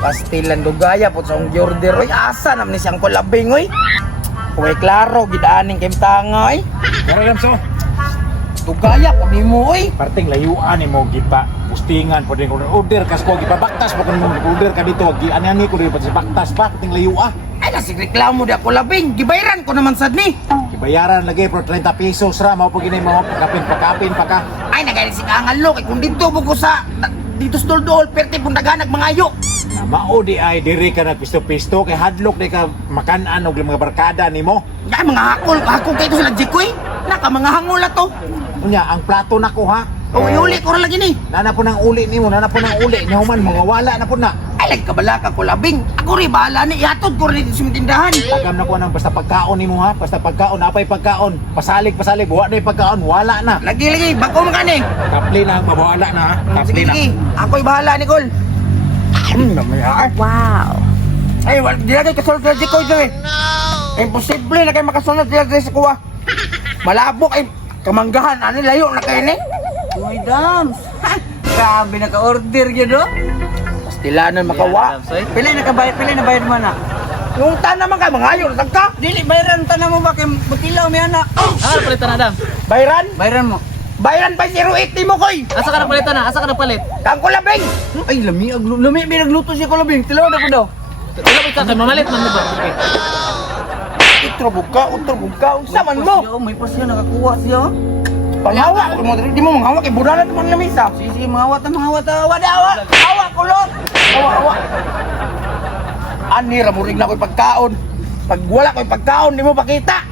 Pastilan dugaya po sa order oy. Asa naman ni siyang kulabing oy. Kuway klaro gidaaning kay tanga oy. Pero Dams, oh. Dugaya po nimo oy. Parting layuan ni mo gipa. Pustingan po din kung order kas ko gipabaktas po kung order ka dito. Ani-ani ko rin pa sa baktas pa. Parting layuan. Ay nasig reklamo di ako labing. Gibayaran ko naman sad ni. Bayaran lagi pro 30 pesos ra mao pag ginay mo kapin pa ka. Ay nagalit si kaangalo kay kung dito po ko sa dito stol perte pun daganag mangayo. Na mao di ay diri ka nagpisto-pisto kay hadlok di ka makan-an og mga barkada nimo. Ay mga hakol kay ito sila jikoy. Naka mga hangol to. Unya ang plato nako ha. O iuli ko ra lagi ni. Nana po ng uli nimo, nana po ng uli ni human mga wala na po na. Ay nagkabalaka ko labing. Ako ri bahala ni ihatod ko rin sa tindahan. Tagam na ko nang basta pagkaon nimo ha, basta pagkaon apay pagkaon. Pasalig buwa na pagkaon, wala na. Lagi bako man kani. Kapli na ang mabawala na ha. Kapli na. Sige. Ako'y bahala ni Col. Namaya. Wow. Ay wala di lagi kasulod sa jikoy do eh. Imposible na kay makasunod sila sa kuha. Malabok ay kamanggahan ani layo na kay ni. Uy, Dams! Grabe, naka-order yun, no? Pastilanan makawa. Pili na bayad mo, anak. Yung tan naman ka mangayo na tagka. Dili, bayaran ta na mo ba? Kaya butilaw may anak. Palitan na, Dam. Bayran? Bayaran mo. Bayran pa 08 mo koy. Asa ka na palitan na? Asa ka na palit? Kang kulabing. Ay, lami, may nagluto siya ko labing. Tilaw na ko daw. Wala ka kay mamalit man mo ba? Okay. Utro buka. Unsa man mo? May pasya, nakakuha siya. Panghawa ko mo di mo manghawa kay budalan mo na misa. Sige, mangawat. Wadawa. Hawa kulot. Hawa. Ani ra murig na ko'y pagkaon. Pag wala ko'y pagkaon di mo pakita.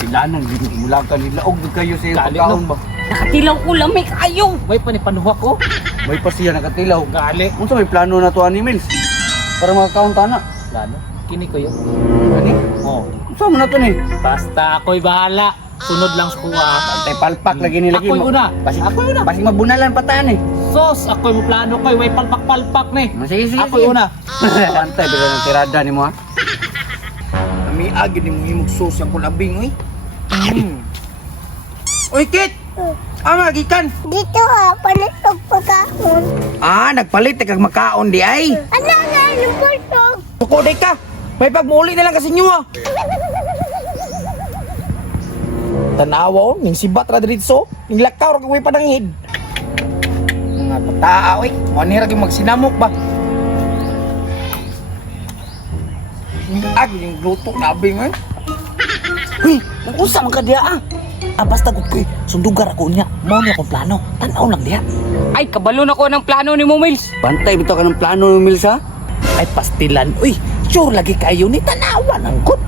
Kailangan, mulagan nila. Og kayo sa Gali, pagkaon no? ba? Nakatilaw ko lang, may kayo. May panipanuha ko. May pasya, nakatilaw. Gali. Unsa may plano na to, Animals? Para makakaunta na. Lalo. Kini ko yun. Ani? Oh. Unsa mo na to ni? Basta ako'y bahala. Sunod lang sa kuha. Tay palpak lagi nilagi Ako'y mo. una. Ako'y una. Basing mabunalan pa tayo ni. Sos, ako'y mo plano ko. Way palpak-palpak ni. Sige. Ako'y una. Pantay, bila ng tirada ni mo, ha? Amiagi ni mo himog sos ang kulabing oy. Oy Kit. Ama gikan. Dito panasok pagkaon. Nagpalit kag makaon di ay. Ano nga yung pulsog? Tukoday ka. May pagmuli na lang kasi nyo Tanawa ning sibat ra diretso, ning lakaw ra kay padangid. Mga pataa oy, mo ni ra gyud magsinamok ba. Agi ning luto nabing eh. Uy, nag-usa man ka diya ah. Basta gud ko'y sundugar ako niya. Mao ni akong plano. Tan-aw lang diya. Ay, kabalo na ko ng plano ni mo, Mills. Pantay, bitaw ka ng plano ng Mills, ha? Ay pastilan. Uy, sure lagi kayo ni tanawan ang good.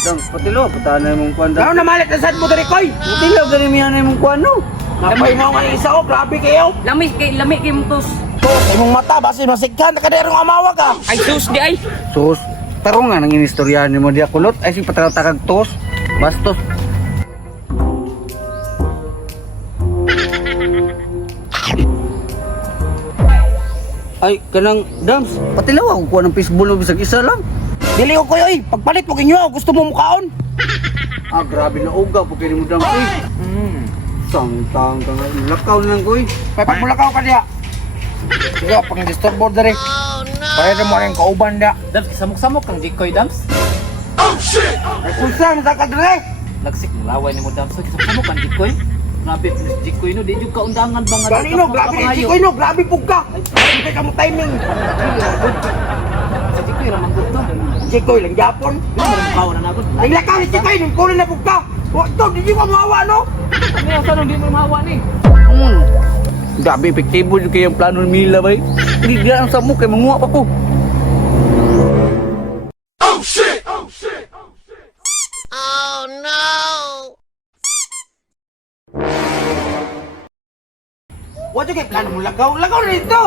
Dams, patilo, patahan na mong kuwan. Ano na malit na sad mo diri koy? Patilaw, ganun mo yan na mong kuwan, no? Napay mo nga isa oh, grabe kayo. Lami kay mo tos. Tos, imong mata basi masigkan ka derong amawa ka. Ay, sus di ay. Sus, tarong nga nang inistoryahan ni mo diya kulot. Ay, si pataratakag tos. Bastos. Ay, kanang Dams, patilaw ako kuha ng fishball mo bisag isa lang. Dili ko koy oy, pagpalit mo kinyo, gusto mo mukaon. Grabe na uga, pag mo Dams, uy. Sangtang ka nga, lakaw na lang, uy. May pagmulakaw ka diya. Sige, pang disturbo diri. Kaya mo rin kauban diya. Dams, samok-samok kang dikoy, Dams. Ay kunsa mo ka diri. Lagsik ng laway ni mo, Dams. So, samok kang dikoy. Grabe, dikoy no. Di yung kaundangan ba nga. Dali no, grabe ni Chikoy no, grabe pug ka. Hindi ka mo timing. Sa dikoy, ramang good to. Chikoy lang Japon. Maramkaw na nagod. Ang lakaw ni Chikoy, nung kulo na pug ka. Wakto, di ko mawa no. Ano yung sanong di mo mahawa ni? Grabe, epektibo yung kayang plano ni Mila, bay. Hindi nga ang samok, kaya manguha pa ko. Wato kay plano mo lakaw. Lakaw na dito.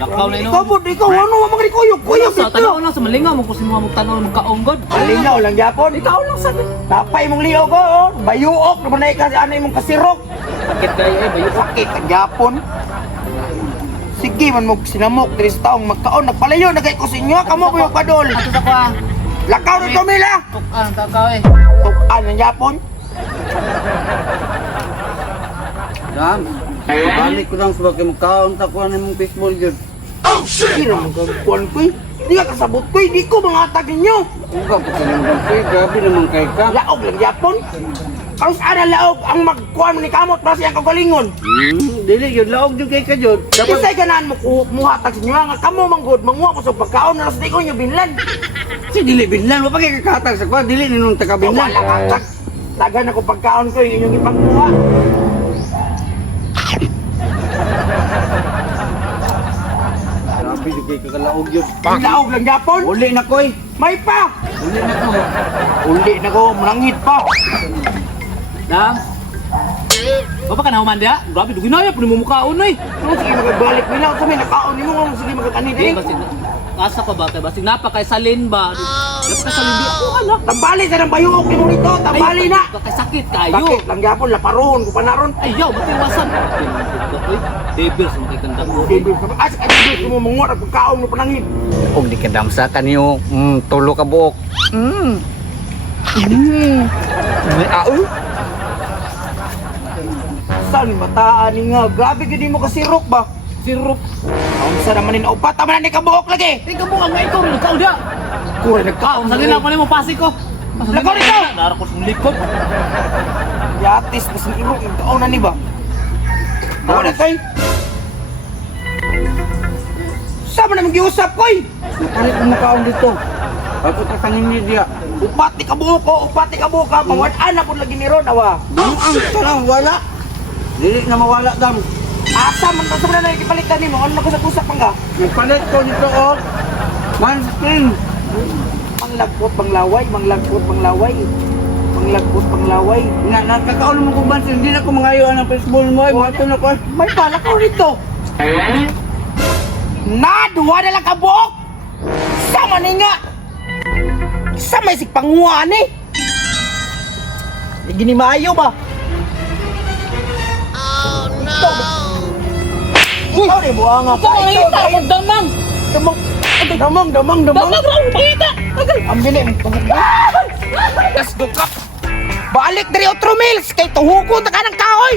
Lakaw na Ikaw po, ikaw ano mo mga kuyog. Kuyog Sa dito. tanaw lang sa malingaw mo kung sino mo tanaw ng kaonggod. Alinaw lang Japon. Ikaw lang sa tapay mong liog oh. Bayuok naman na kasi ano imong kasirok. Sakit kayo eh, bayo. Sakit ang Japon. Sige man mo sinamok diri sa taong magkaon nagpalayo nagay ko sa inyo kamo po yung padol. Ato sa kwa. Lakaw na to Mila. Tukan takaw eh. Tukan ng Japon. Dams, Balik ko lang sa bakit magkaon ta ko mong baseball yun. Kira mo kagkuhan ko eh. Di ka kasabot ko eh. Di ko mga atagin nyo. Uga po ka naman ko grabe naman kay ka. Laog lang yapon. Karos ana laog ang magkuhan mo ni kamot para siyang kagalingon. Dili yun, laog yun kay ka yun. Isay ganaan mo muhatag sa inyo nga kamo manggod manguha ko sa pagkaon na sa ko nyo binlan. Si dili binlan, wapag kay kakatag sa kwa, dili ninong taga binlan. Wala katag. Tagan ako pagkaon ko yung inyong ipagkuha. Grabe di kay kakalaog yun. Laog lang yapon. Uli na ko eh. May pa. Uli na ko. Uli na ko, manangit pa. Dang. Bapa ka na human dia? Grabe dugi na ya pud mo mukhaon oy. Ano sige magabalik nila ako may nakaon nimo nga sige magkanid Di eh. basig asa pa ba kay basig napa kay salin ba? Dapat ka salin di ako ano. Tambali sa nang bayuok nimo dito, tambali na. Kay sakit kayo. Bakit lang yapon laparon ko panaron. Ayaw, matiwasan. Oy, devil sa mga kanda ko. Bibil ka as ka bibil mo manguha at pagkaon mo panangin. Og di ka damsa kaniyo, tulo ka buok. Saan mataan ni nga? Grabe gid mo ka sirok ba? Sirup. Ang sa naman ni upat tama na ni kabuok lagi. Tingka mo ang ikaw rin ikaw dia. Kure nagkaon Sa nila ko nimo pasig ko. Lakaw rito! Nara ko sa likod. Yatis mas ni irok yung kaon na ni ba? Ako na kay. Sama na mag-iusap ko eh. Nakalit mo makaon dito. Ako ta kanin media. Upat ni kabuok ko, upat ni kabuok ka. Pawad-an na po lagi ni Ron, awa. Ang salang wala. Dili na mawala dam. Asa man sa na ikipalitan nimo, ano ko sa kusap pang ka? Nagpalit ko dito og manscreen. Manglagpot, manglaway, manglagpot, manglaway. Manglagpot, manglaway. Nakakaon mo kung bansin, hindi na ko mangayo ang baseball mo. Ay, mato na ko. May palak ko rito. Duwa na lang kabuok. Sama ni nga. Sama isik panguha ni. Di gini maayo ba? Oh no. Ikaw ni buang ako. Damang. Damang. Damang raw pakita. Ang bilis mo. Let's go ka. Balik dari Otro Mills kay tuhuko ta ka ng kahoy.